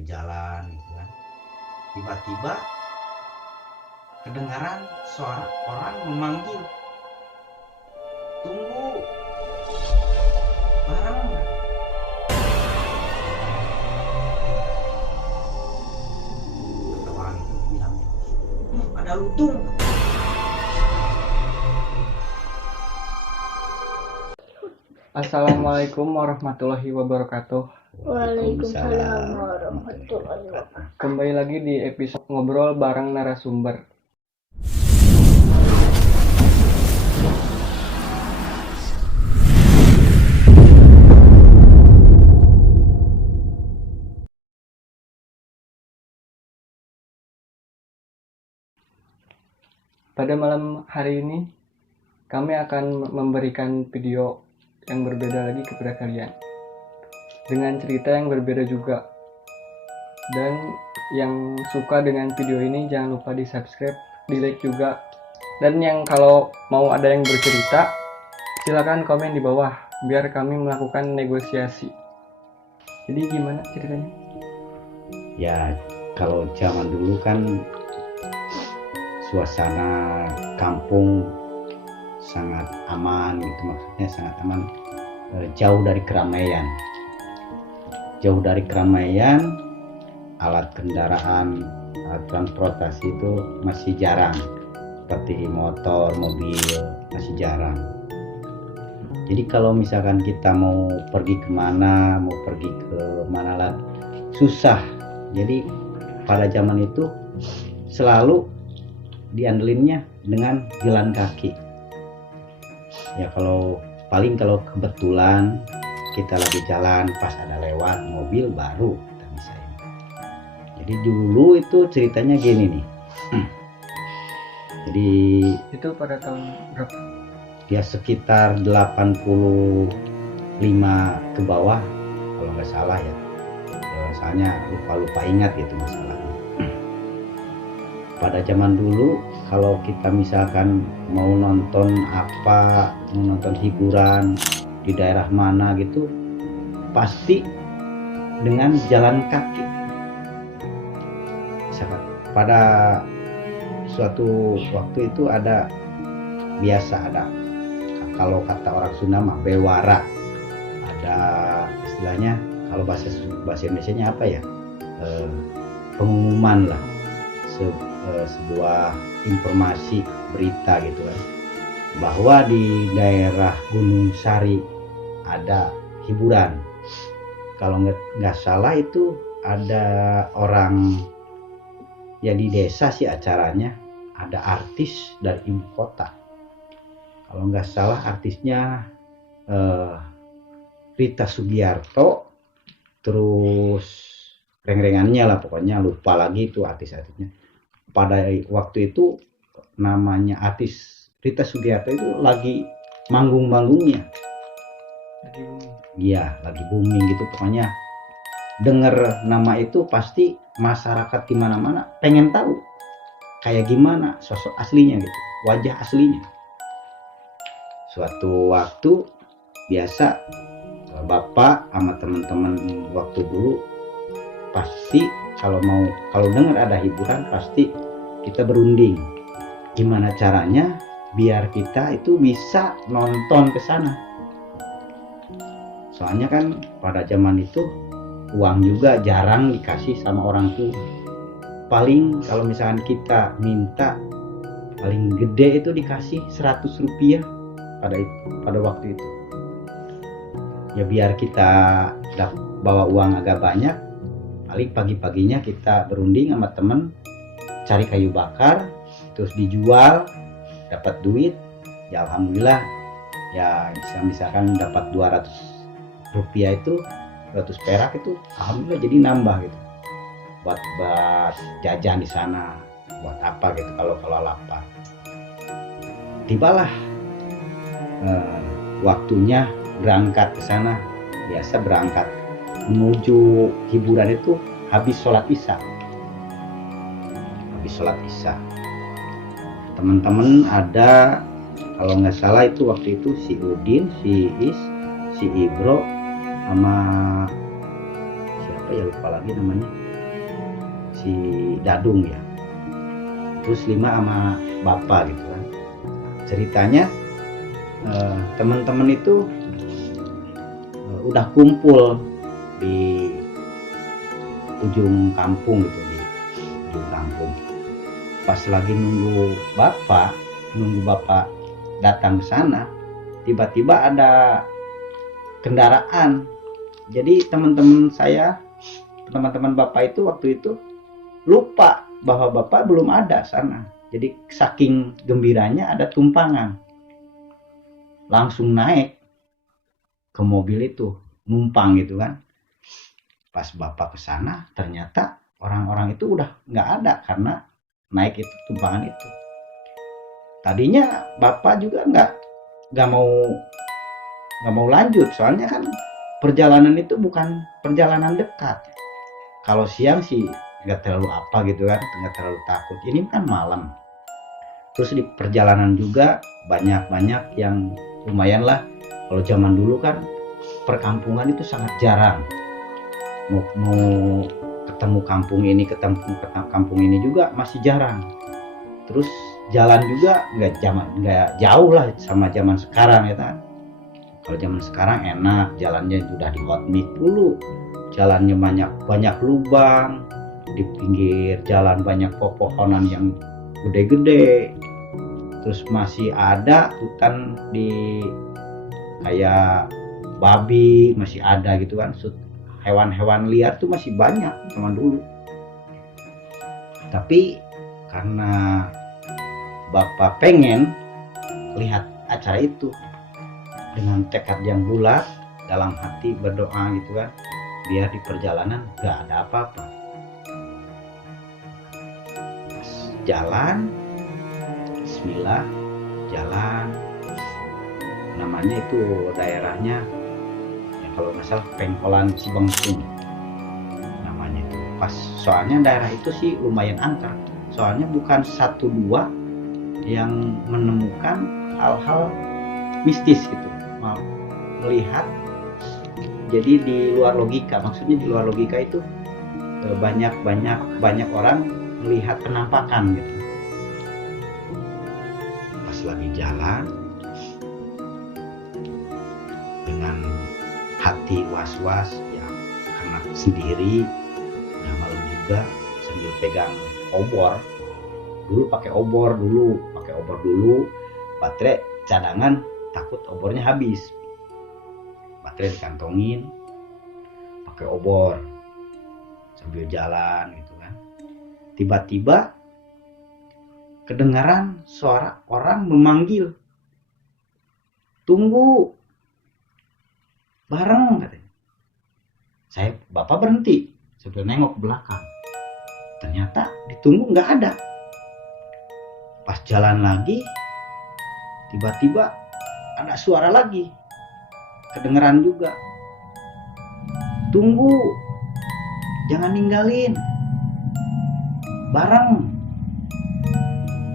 sambil jalan gitu kan. Tiba-tiba kedengaran suara orang memanggil, tunggu, barang. Kata orang itu bilangnya, ada lutung. Assalamualaikum warahmatullahi wabarakatuh. Waalaikumsalam warahmatullahi wabarakatuh. Kembali lagi di episode ngobrol bareng narasumber. Pada malam hari ini, kami akan memberikan video yang berbeda lagi kepada kalian, dengan cerita yang berbeda juga. Dan yang suka dengan video ini jangan lupa di subscribe, di like juga. Dan yang kalau mau ada yang bercerita, silakan komen di bawah biar kami melakukan negosiasi. Jadi gimana ceritanya? Ya kalau zaman dulu kan suasana kampung sangat aman gitu, maksudnya sangat aman, jauh dari keramaian. Alat kendaraan, alat transportasi itu masih jarang, seperti motor, mobil masih jarang. Jadi kalau misalkan kita mau pergi kemana, mau pergi ke mana lagi, susah. Jadi pada zaman itu selalu diandelinnya dengan jalan kaki. Ya kalau kebetulan kita lagi jalan pas ada lewat mobil baru kita misahin. Jadi dulu itu ceritanya gini nih. Jadi Itu pada tahun berapa? ya sekitar 85 ke bawah kalau nggak salah ya. Soalnya lupa ingat gitu masalahnya. Pada zaman dulu kalau kita misalkan mau nonton hiburan di daerah mana gitu, pasti dengan jalan kaki. Misalkan pada suatu waktu itu ada kalau kata orang Sunda mah bewara, ada istilahnya kalau bahasa Indonesianya apa ya, pengumuman lah, sebuah informasi berita gitu kan, bahwa di daerah Gunung Sari ada hiburan. Kalau nggak salah itu ada orang ya di desa sih acaranya, ada artis dari ibu kota. Kalau nggak salah artisnya Rita Sugiarto, terus reng-rengannya lah pokoknya, lupa lagi itu artis-artisnya. Pada waktu itu namanya artis Rita Sugiarto itu lagi manggung-manggungnya. Lagi booming. Iya, lagi booming gitu pokoknya. Dengar nama itu pasti masyarakat di mana-mana pengen tahu kayak gimana sosok aslinya gitu, wajah aslinya. Suatu waktu biasa bapak sama teman-teman waktu dulu pasti kalau dengar ada hiburan pasti kita berunding gimana caranya biar kita itu bisa nonton ke sana. Soalnya kan pada zaman itu uang juga jarang dikasih sama orang tua. Paling kalau misalkan kita minta paling gede itu dikasih 100 rupiah pada waktu itu. Ya biar kita bawa uang agak banyak, paling pagi-paginya kita berunding sama temen cari kayu bakar, terus dijual, dapat duit. Ya alhamdulillah, ya misalkan dapat 200 rupiah itu, 200 perak itu alhamdulillah jadi nambah gitu, buat jajan di sana, buat apa gitu kalau lapar. Tibalah waktunya berangkat ke sana. Biasa berangkat menuju hiburan itu habis sholat isya. Teman-teman ada, kalau nggak salah itu waktu itu si Udin, si Is, si Ibro, sama siapa ya lupa lagi namanya, si Dadung ya, terus 5 sama bapak gitu kan. Ceritanya teman-teman itu udah kumpul di ujung kampung gitu, di ujung kampung. Pas lagi nunggu bapak datang ke sana, tiba-tiba ada kendaraan. Jadi teman-teman bapak itu waktu itu lupa bahwa bapak belum ada sana. Jadi saking gembiranya ada tumpangan, langsung naik ke mobil itu, numpang gitu kan. Pas bapak ke sana, ternyata orang-orang itu udah nggak ada karena naik itu tumpangan itu. Tadinya bapak juga nggak mau lanjut, soalnya kan perjalanan itu bukan perjalanan dekat. Kalau siang sih nggak terlalu apa gitu kan, nggak terlalu takut. Ini kan malam. Terus di perjalanan juga banyak yang lumayan lah. Kalau zaman dulu kan perkampungan itu sangat jarang. Mau ketemu kampung ini, ketemu kampung ini juga masih jarang. Terus jalan juga nggak jauh lah sama zaman sekarang ya kan. Kalau zaman sekarang enak, jalannya sudah di hotmix dulu, jalannya banyak lubang, di pinggir jalan banyak pepohonan yang gede-gede, terus masih ada hutan di kayak babi masih ada gitu kan, hewan-hewan liar tuh masih banyak zaman dulu. Tapi karena bapak pengen lihat acara itu dengan tekad yang bulat, dalam hati berdoa gitu kan, biar di perjalanan gak ada apa-apa. Jalan, bismillah, jalan, namanya itu daerahnya ya, kalau nggak salah Pengkolan Cibengsung namanya itu. Pas soalnya daerah itu sih lumayan angker, soalnya bukan 1-2 yang menemukan hal-hal mistis gitu, melihat. Jadi di luar logika, maksudnya di luar logika itu banyak orang melihat penampakan gitu. Pas lagi jalan dengan hati was-was ya, karena sendiri udah malam juga, sambil pegang obor. Pakai obor dulu, baterai cadangan, takut obornya habis. Baterai dikantongin, pakai obor, sambil jalan gitu kan. Tiba-tiba kedengaran suara orang memanggil, "Tunggu, bareng," katanya. Bapak berhenti, sambil nengok ke belakang. Ternyata ditunggu nggak ada. Pas jalan lagi, tiba-tiba ada suara lagi, kedengeran juga, "Tunggu, jangan ninggalin, bareng."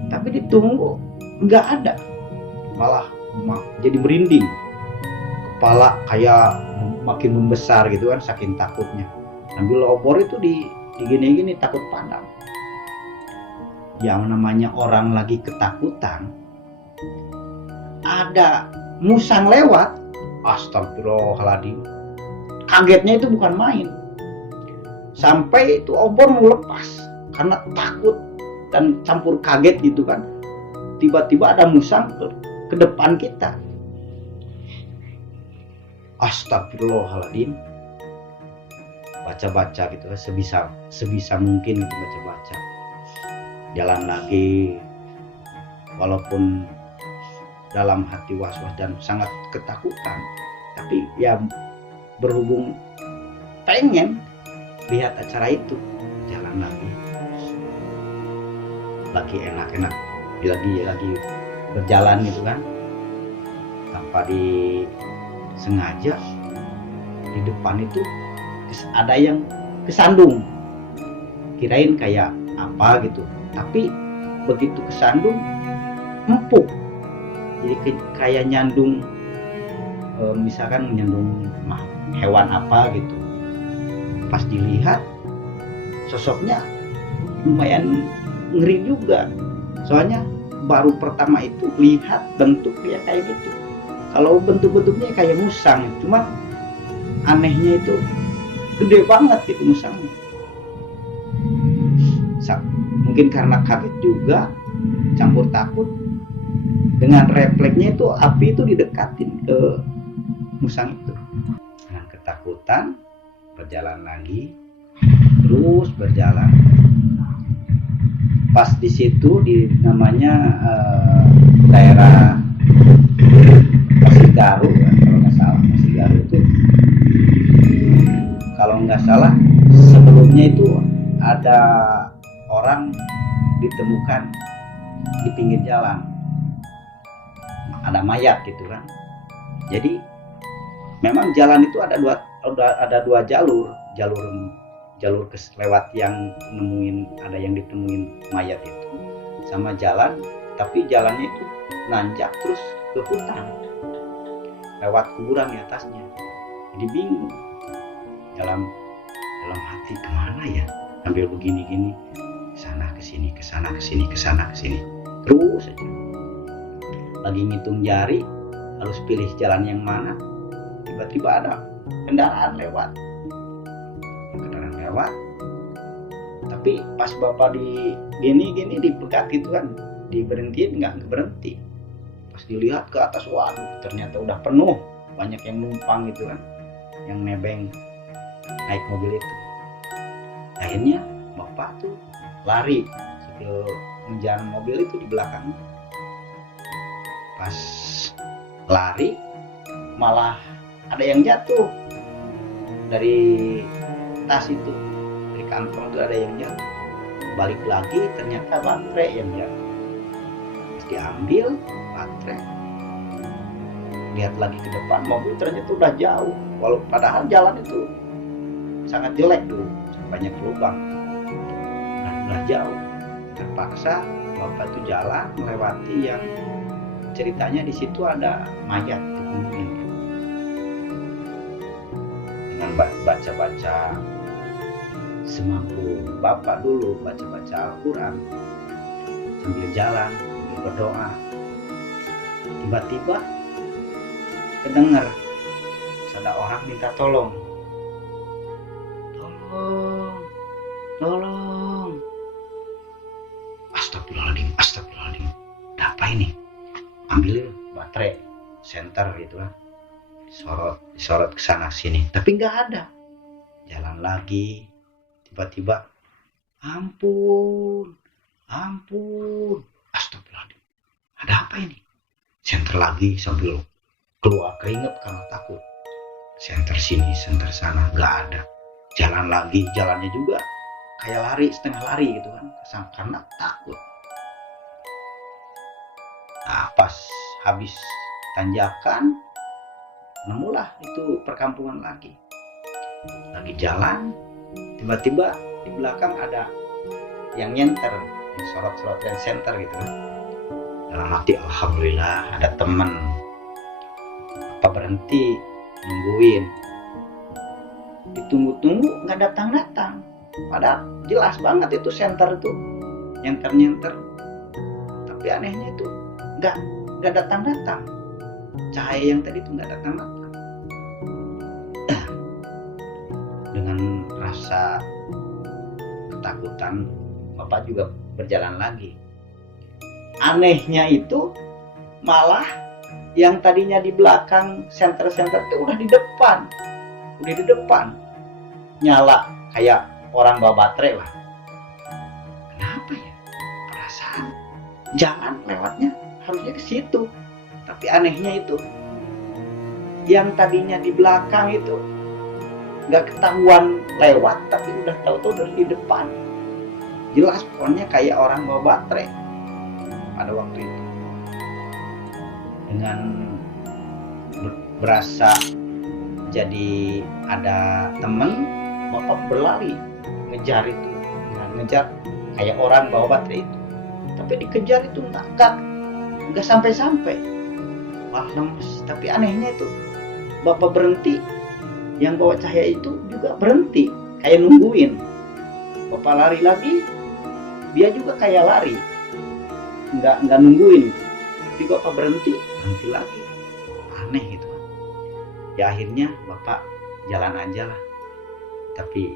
Tapi ditunggu nggak ada, malah jadi merinding, kepala kayak makin membesar gitu kan, saking takutnya. Ambil obor itu digini-gini, takut padam. Yang namanya orang lagi ketakutan, ada musang lewat, astagfirullahaladzim, kagetnya itu bukan main. Sampai itu obor mau lepas karena takut dan campur kaget gitu kan. Tiba-tiba ada musang ke depan kita. Astagfirullahaladzim, baca-baca gitu, sebisa mungkin gitu baca-baca. Jalan lagi, walaupun dalam hati was-was dan sangat ketakutan, tapi ya berhubung pengen lihat acara itu, jalan lagi enak-enak, lagi berjalan gitu kan, tanpa disengaja di depan itu ada yang kesandung, kirain kayak apa gitu, tapi begitu kesandung empuk, jadi kayak nyandung, misalkan nyandung hewan apa gitu. Pas dilihat sosoknya lumayan ngeri juga, soalnya baru pertama itu lihat bentuknya kayak gitu. Kalau bentuknya kayak musang, cuma anehnya itu gede banget itu musangnya. Mungkin karena kaget juga, campur takut, dengan refleksnya itu api itu didekatin ke musang itu. Dengan ketakutan berjalan lagi, terus berjalan. Pas di situ di namanya daerah Masigaru ya, kalau nggak salah. Masigaru itu kalau nggak salah sebelumnya itu ada orang ditemukan di pinggir jalan, ada mayat gitu kan. Jadi memang jalan itu ada dua jalur lewat yang ada yang ditemuin mayat itu, sama jalan, tapi jalannya itu nanjak terus ke hutan lewat kuburan di atasnya. Jadi bingung dalam hati, kemana ya, sambil begini kesana kesini terus aja. Lagi ngitung jari harus pilih jalan yang mana, tiba-tiba ada kendaraan lewat. Tapi pas bapak di gini dipegat gitu kan, diberhentiin nggak berhenti. Pas dilihat ke atas, waduh ternyata udah penuh, banyak yang numpang gitu kan, yang nebeng naik mobil itu. Akhirnya bapak tuh lari sambil mengejar mobil itu di belakang. Pas lari malah ada yang jatuh dari tas itu, dari kantong itu ada yang jatuh. Balik lagi ternyata baterai yang jatuh. Terus diambil baterai, lihat lagi ke depan, mobil ternyata udah jauh. Padahal jalan itu sangat jelek tuh, banyak lubang, udah jauh. Terpaksa bapak itu jalan melewati yang ceritanya di situ ada mayat ditemuin. Dengan baca-baca semampu bapak dulu, baca-baca Al-Quran sambil jalan, sambil berdoa, tiba-tiba kedengar ada orang minta tolong. Astagfirullahaladzim, ada apa ini? Ambil baterai senter gitu kan, disorot ke sana sini, tapi nggak ada. Jalan lagi, tiba-tiba ampun, astagfirullahaladzim, ada apa ini? Senter lagi sambil keluar keringet karena takut. Senter sini, senter sana, nggak ada. Jalan lagi, jalannya juga kayak lari, setengah lari gitu kan, karena takut. Nah, pas habis tanjakan, nemulah itu perkampungan lagi jalan, tiba-tiba di belakang ada yang nyenter, yang sorot-sorot yang senter gitu kan. Dalam hati, alhamdulillah ada temen. Apa berhenti nungguin, ditunggu-tunggu nggak datang-datang, padahal jelas banget itu senter itu nyenter, tapi anehnya itu nggak datang-datang. Cahaya yang tadi itu nggak datang-datang. Dengan rasa ketakutan, bapak juga berjalan lagi. Anehnya itu malah yang tadinya di belakang senter itu udah di depan, nyala kayak orang bawa baterai lah. Kenapa ya? Perasaan jalan lewatnya harusnya ke situ, tapi anehnya itu yang tadinya di belakang itu nggak ketahuan lewat, tapi udah tahu-tahu dari di depan. Jelas pokoknya kayak orang bawa baterai pada waktu itu. Dengan berasa jadi ada temen, bapak berlari ngejar itu, ngejar kayak orang bawa baterai itu, tapi dikejar itu nggak sampai. Wah lemes. Tapi anehnya itu bapak berhenti, yang bawa cahaya itu juga berhenti kayak nungguin. Bapak lari lagi, dia juga kayak lari, nggak nungguin gitu. Tapi bapak berhenti lagi, aneh gitu. Ya akhirnya bapak jalan aja lah. Tapi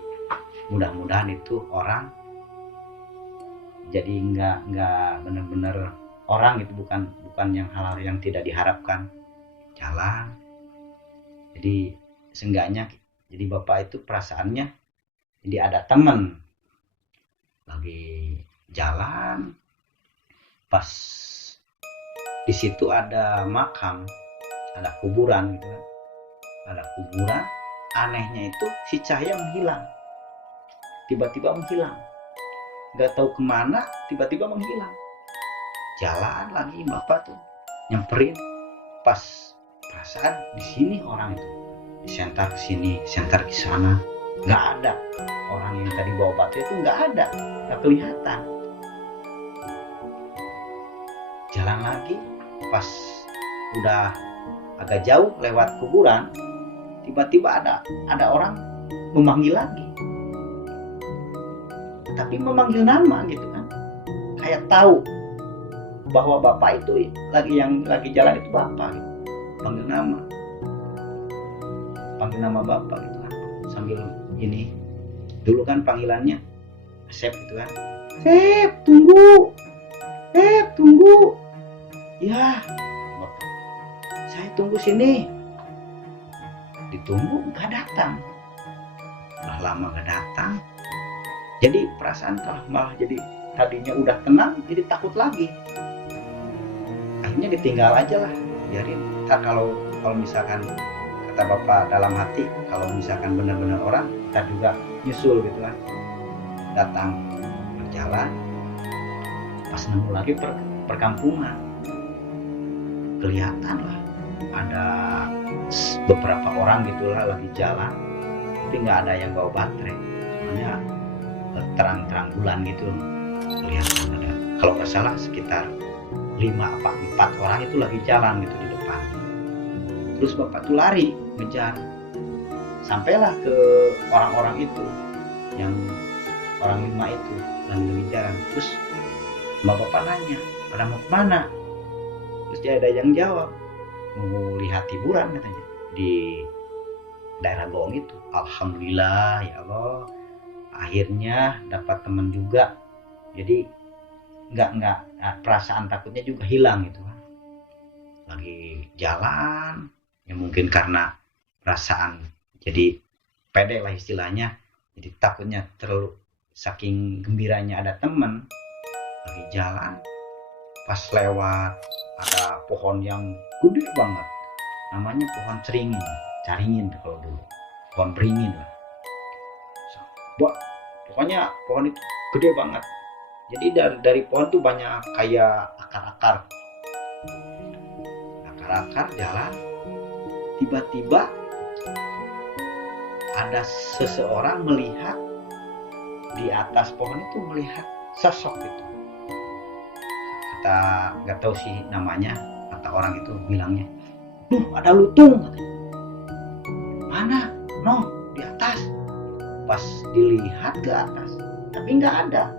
mudah-mudahan itu orang jadi nggak benar-benar orang gitu, bukan yang hal-hal yang tidak diharapkan, jalan. Jadi seenggaknya jadi bapak itu perasaannya jadi ada teman lagi jalan, pas di situ ada makam, ada kuburan gitu kan, ada kuburan. Anehnya itu si cahaya menghilang, tiba-tiba menghilang, nggak tahu kemana, tiba-tiba menghilang. Jalan lagi bapak tuh nyamperin, pas perasaan di sini orang itu disenter ke sini, senter ke sana, nggak ada orang yang tadi bawa batu itu, nggak ada, nggak kelihatan. Jalan lagi, pas udah agak jauh lewat kuburan, tiba-tiba ada orang memanggil lagi, tapi memanggil nama gitu kan, kayak tahu bahwa bapak itu yang lagi jalan itu bapak gitu. Panggil nama bapak gitu kan, sambil ini dulu kan panggilannya Sep gitu kan, Sep tunggu, Sep tunggu, ya bapak, saya tunggu sini. Ditunggu nggak datang, udah lama nggak datang. Jadi perasaan malah jadi tadinya udah tenang jadi takut lagi. Akhirnya ditinggal aja lah, biarin. Ntar kalau misalkan kata bapak dalam hati, kalau misalkan benar-benar orang, kita juga nyusul gitu kan, datang berjalan. Pas nemu lagi perkampungan, kelihatan lah ada beberapa orang gitulah lagi jalan, tapi nggak ada yang bawa baterai, soalnya terang-terang bulan gitu kelihatan ada. Kalau nggak salah sekitar 4 orang itu lagi jalan gitu di depan. Terus bapak tuh lari ngejar, sampailah ke orang-orang itu, yang orang 5 itu lagi jalan. Terus bapak nanya, pada mau kemana? Terus dia ada yang jawab, mau lihat hiburan katanya di daerah Goong itu. Alhamdulillah ya Allah, akhirnya dapat teman juga. Jadi nggak perasaan takutnya juga hilang gitu kan. Lagi jalan, ya mungkin karena perasaan jadi pede lah istilahnya, jadi takutnya terlalu, saking gembiranya ada teman. Lagi jalan, pas lewat ada pohon yang gede banget, namanya pohon caringin kalau dulu, pohon beringin lah. Pokoknya pohon itu gede banget. Jadi dari pohon tuh banyak kayak akar-akar jalan. Tiba-tiba ada seseorang melihat di atas pohon itu, melihat sosok itu. Kata nggak tahu sih namanya, kata orang itu bilangnya, ada lutung katanya. Mana? No, di atas. Pas dilihat ke atas, tapi nggak ada.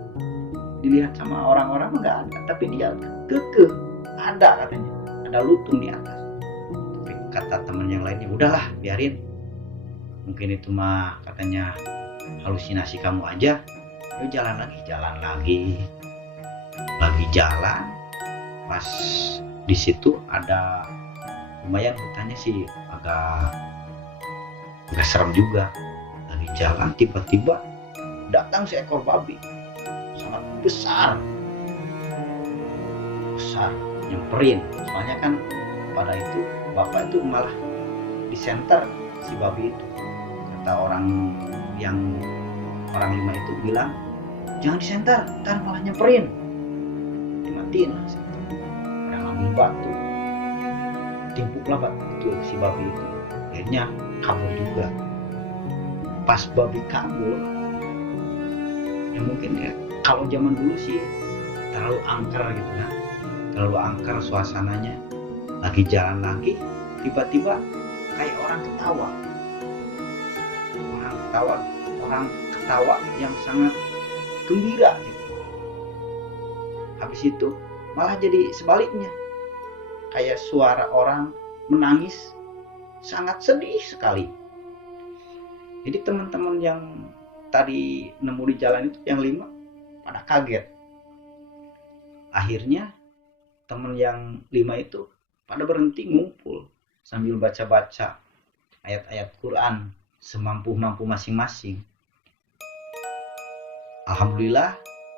Dilihat sama orang-orang nggak ada, tapi dia kekeh ada katanya, ada lutung di atas. Tapi kata teman yang lainnya, udahlah biarin, mungkin itu mah katanya halusinasi kamu aja. Yuk jalan lagi, lagi jalan. Pas di situ ada lumayan hutannya sih, agak serem juga. Lagi jalan tiba-tiba datang seekor babi sangat besar, nyamperin. Soalnya kan pada itu bapak itu malah di center si babi itu. Kata orang 5 itu bilang, jangan di center, ntar malah nyamperin, dimatiin lah center. Ada ngambil batu, timpuklah batu itu si babi itu. Akhirnya kabur juga. Pas babi kabur, ya mungkin ya kalau zaman dulu sih terlalu angker gitu kan, terlalu angker suasananya. Lagi jalan lagi, tiba-tiba kayak orang ketawa yang sangat gembira gitu. Habis itu malah jadi sebaliknya, kayak suara orang menangis, sangat sedih sekali. Jadi teman-teman yang tadi nemu di jalan itu yang 5 pada kaget. Akhirnya teman yang 5 itu pada berhenti ngumpul sambil baca-baca ayat-ayat Quran semampu-mampu masing-masing. Alhamdulillah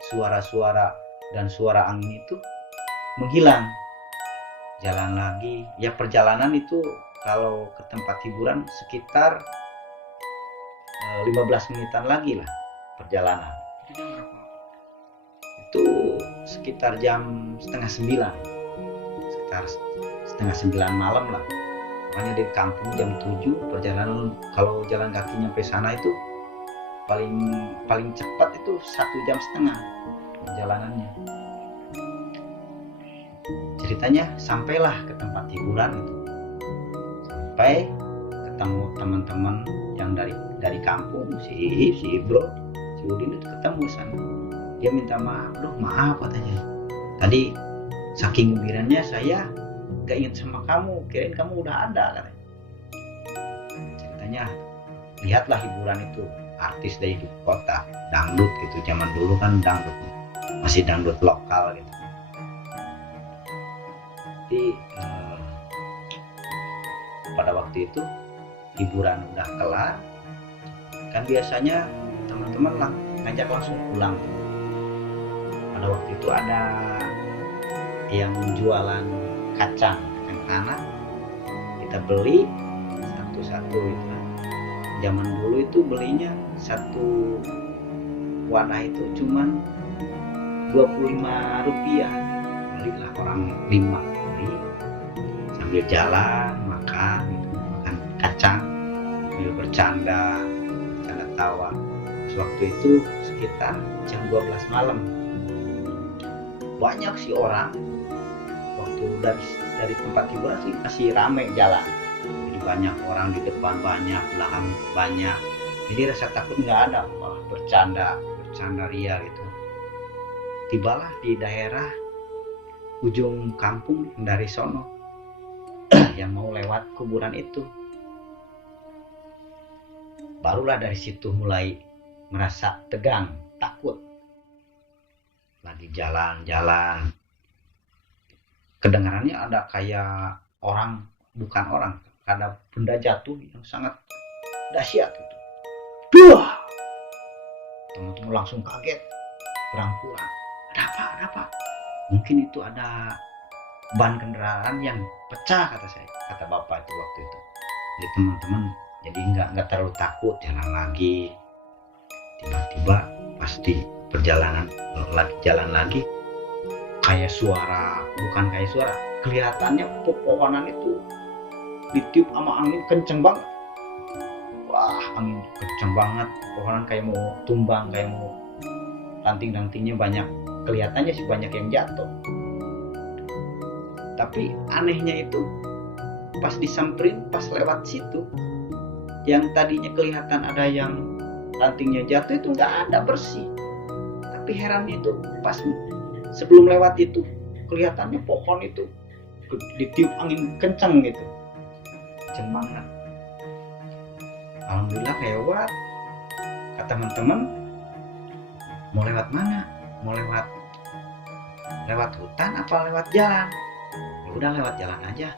suara-suara dan suara angin itu menghilang. Jalan lagi, ya perjalanan itu kalau ke tempat hiburan sekitar 15 menitan lagi lah perjalanan. Itu jam berapa? Itu sekitar jam setengah 9, sekitar setengah 9 malam lah. Makanya di kampung jam 7 perjalanan, kalau jalan kaki nyampe sana itu paling cepat itu 1,5 jam perjalanannya. Ceritanya sampailah ke tempat hiburan itu, sampai ketemu teman-teman yang dari kampung, si Bro, si Udin itu ketemu sana. Dia minta maaf, maaf katanya. Tadi saking gembiranya saya gak ingat sama kamu, kirain kamu udah ada katanya. Ceritanya lihatlah hiburan itu, artis dari kota, dangdut gitu. Zaman dulu kan dangdut, masih dangdut lokal gitu. Jadi pada waktu itu hiburan udah kelar, kan biasanya teman-teman ngajak langsung pulang. Pada waktu itu ada yang jualan kacang tanah, kita beli satu-satu itu. Zaman dulu itu belinya satu wadah itu cuman 25 rupiah. Belilah orang 5 beli sambil jalan makan gitu, makan kacang sambil bercanda tawa. Waktu itu sekitar jam 12 malam. Banyak sih orang. Waktu dari tempat hiburan sih masih ramai jalan. Jadi banyak orang di depan, banyak belakang, banyak. Jadi rasa takut nggak ada, malah bercanda ria gitu. Tibalah di daerah ujung kampung dari sono yang mau lewat kuburan itu. Barulah dari situ mulai merasa tegang, takut. Lagi jalan-jalan, kedengarannya ada kayak orang, bukan orang, ada benda jatuh yang sangat dahsyat itu. Duh! Teman-teman langsung kaget, berangkulan. Ada apa? Mungkin itu ada ban kendaraan yang pecah, kata bapak itu waktu itu. Jadi teman-teman jadi nggak terlalu takut, jalan lagi. Tiba-tiba pasti perjalanan lagi, jalan lagi, kayak suara, bukan kayak suara, kelihatannya pepohonan itu ditiup sama angin kenceng banget. Wah, angin kenceng banget, pepohonan kayak mau tumbang, kayak mau ranting-rantingnya banyak, kelihatannya sih banyak yang jatuh. Tapi anehnya itu pas disamperin, pas lewat situ, yang tadinya kelihatan ada yang rantingnya jatuh itu nggak ada, bersih. Tapi herannya itu pas sebelum lewat itu kelihatannya pohon itu ditiup angin kencang gitu, kencang banget. Alhamdulillah lewat. Kata teman-teman, mau lewat mana? Mau lewat hutan apa lewat jalan? Ya udah lewat jalan aja.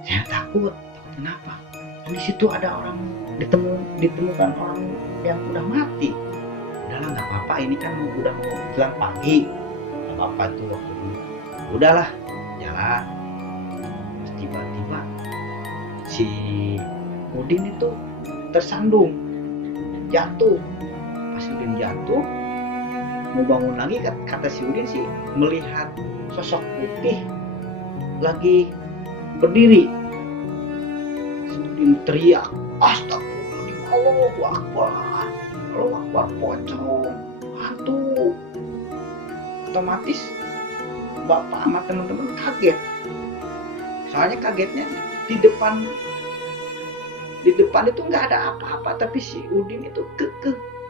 Saya takut kenapa? Di situ ada orang, ditemukan orang yang udah mati. Udahlah nggak apa-apa, ini kan udah mau jelang pagi, nggak apa-apa tuh waktu itu. Udahlah jalan. Tiba-tiba si Udin itu tersandung, jatuh. Pas Udin jatuh, mau bangun lagi, kata si Udin sih melihat sosok putih lagi berdiri. Udin teriak, astagfirullahaladzim, Allahu Akbar, pocong, hantu. Otomatis bapak sama teman-teman kaget. Soalnya kagetnya di depan itu nggak ada apa-apa, tapi si Udin itu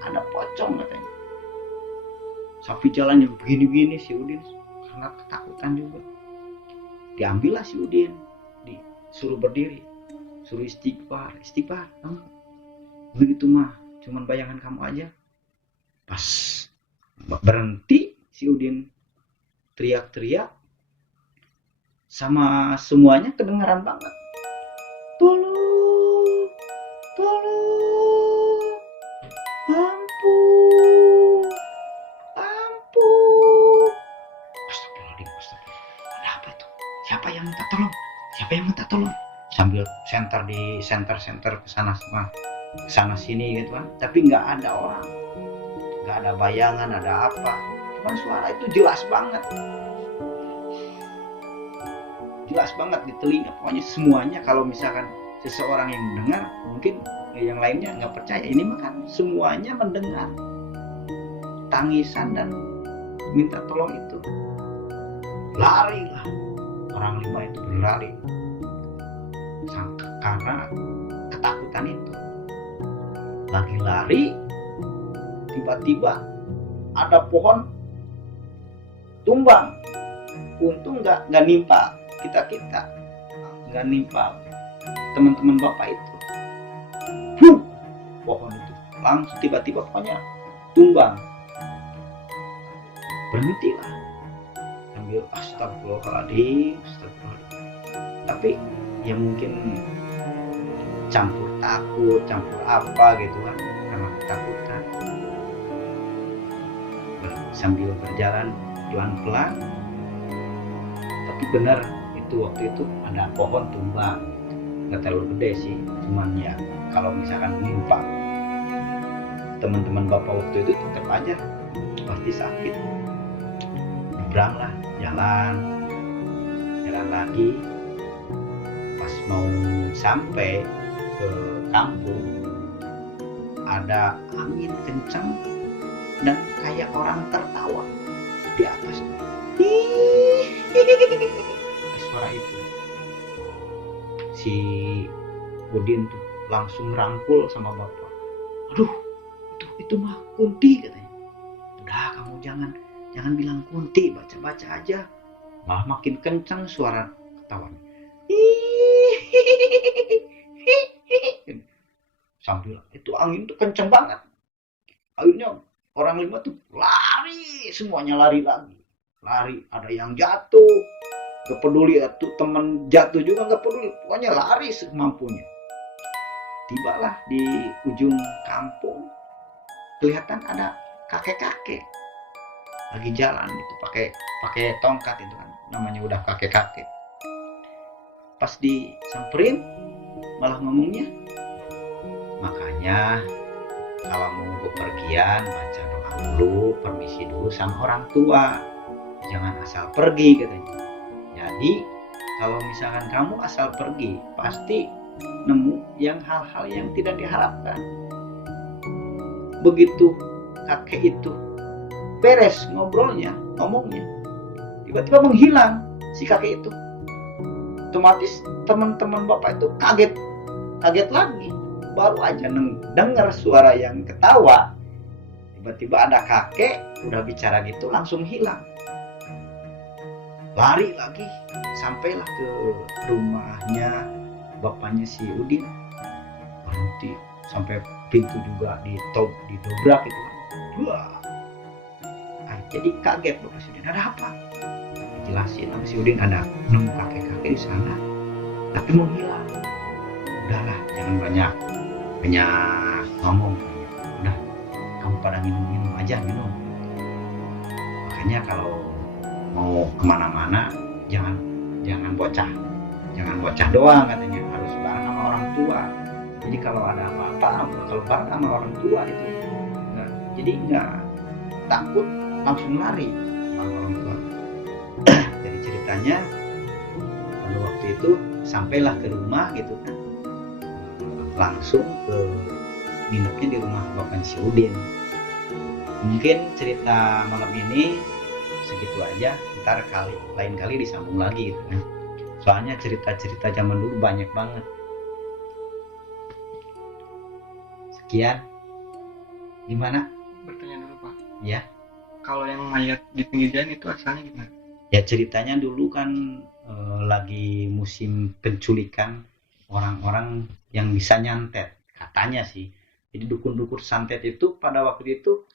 ada pocong katanya. Sapi jalannya begini-begini, si Udin karena ketakutan juga. Diambillah si Udin, disuruh berdiri, suruh istighfar. Begitu mah cuman bayangan kamu aja. Pas berhenti si Udin teriak-teriak, sama semuanya kedengaran banget, tolong, ampun. Astagfirullahaladzim. Ada apa itu? Siapa yang minta tolong? Sambil senter ke sana sini gitu kan, tapi nggak ada orang, nggak ada bayangan ada apa, cuman suara itu jelas banget di telinga. Pokoknya semuanya, kalau misalkan seseorang yang mendengar, mungkin yang lainnya nggak percaya, ini mah kan semuanya mendengar tangisan dan minta tolong itu. Larilah orang 5 itu, berlari karena ketakutan itu. Lagi lari, tiba-tiba ada pohon tumbang. Untung nggak nimpa kita, nggak nimpa teman-teman bapak itu. Pohon itu langsung tiba-tiba pokoknya tumbang. Berhentilah sambil astagfirullahaladzim. Tapi ya mungkin campur takut, campur apa gitu kan, karena ketakutan. Sambil berjalan pelan-pelan, tapi benar itu waktu itu ada pohon tumbang, nggak terlalu gede sih, cuman ya kalau misalkan menimpa teman-teman bapak waktu itu tetap aja pasti sakit. Nyebranglah, jalan lagi. Pas mau sampai ke kampung, ada angin kencang dan kayak orang tertawa di atas. Suara itu, si Udin tuh langsung rangkul sama bapak. Aduh, itu mah Kunti katanya. Udah, kamu jangan bilang Kunti, baca aja. Malah makin kencang suara ketawanya. Sambil itu angin tuh kenceng banget. Akhirnya orang 5 tuh lari, semuanya lari lagi. Lari, ada yang jatuh, gak peduli, tuh temen jatuh juga gak peduli, pokoknya lari semampunya. Tibalah di ujung kampung, kelihatan ada kakek-kakek lagi jalan gitu, pakai tongkat itu kan, namanya udah kakek-kakek. Pas disamperin malah ngomongnya, makanya kalau mau bepergian baca doa dulu, permisi dulu sama orang tua, jangan asal pergi katanya. Jadi kalau misalkan kamu asal pergi, pasti nemu yang hal-hal yang tidak diharapkan. Begitu kakek itu beres ngomongnya, tiba-tiba menghilang si kakek itu. Otomatis teman-teman bapak itu kaget lagi. Baru aja dengar suara yang ketawa, tiba-tiba ada kakek udah bicara gitu langsung hilang. Lari lagi, sampailah ke rumahnya bapaknya si Udin. Berhenti, sampai pintu juga didobrak gitu kan. Jadi kaget bapak si Udin, ada apa? Dijelasin sama si Udin, ada nemu kakek-kakek di sana, tapi mau hilang. Udahlah, jangan banyak ngomong. Udah, kamu pada minum aja. Makanya kalau mau kemana-mana jangan bocah doang katanya, harus bareng sama orang tua. Jadi kalau ada apa-apa, kalau bareng sama orang tua itu jadi nggak takut, langsung lari sama orang tua. Jadi ceritanya pada waktu itu sampailah ke rumah gitu kan, langsung ke nginepnya di rumah bapak si Udin. Mungkin cerita malam ini segitu aja, ntar lain kali disambung lagi gitu kan. Soalnya cerita-cerita zaman dulu banyak banget. Sekian. Gimana? Bertanya dulu Pak. Ya. Kalau yang mayat di pinggir jalan itu asalnya gimana? Ya ceritanya dulu kan lagi musim penculikan orang-orang yang bisa nyantet, katanya sih. Jadi dukun-dukun santet itu pada waktu itu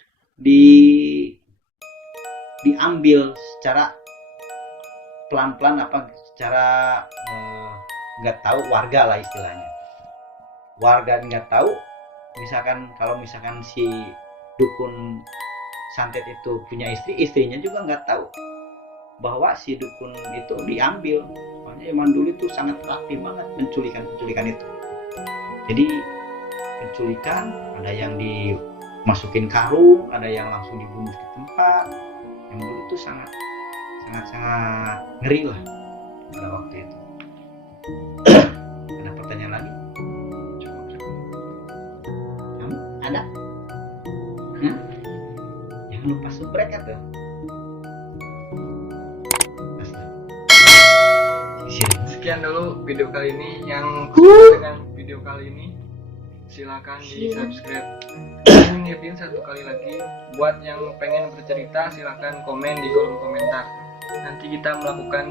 diambil secara pelan-pelan, apa secara nggak tahu, warga lah istilahnya. Warga nggak tahu, kalau misalkan si dukun santet itu punya istri, istrinya juga nggak tahu bahwa si dukun itu diambil. Makanya zaman dulu itu sangat aktif banget penculikan itu. Jadi penculikan, ada yang dimasukin karung, ada yang langsung dibunuh di tempat. Yang dulu itu sangat ngeri lah pada waktu itu. Ada pertanyaan lagi? Kamu ada? Jangan lupa subscribe tuh. Sekian dulu video kali ini. Yang suka dengan video kali ini silakan di subscribe. Ngingetin satu kali lagi, buat yang pengen bercerita silakan komen di kolom komentar. Nanti kita bisa melakukan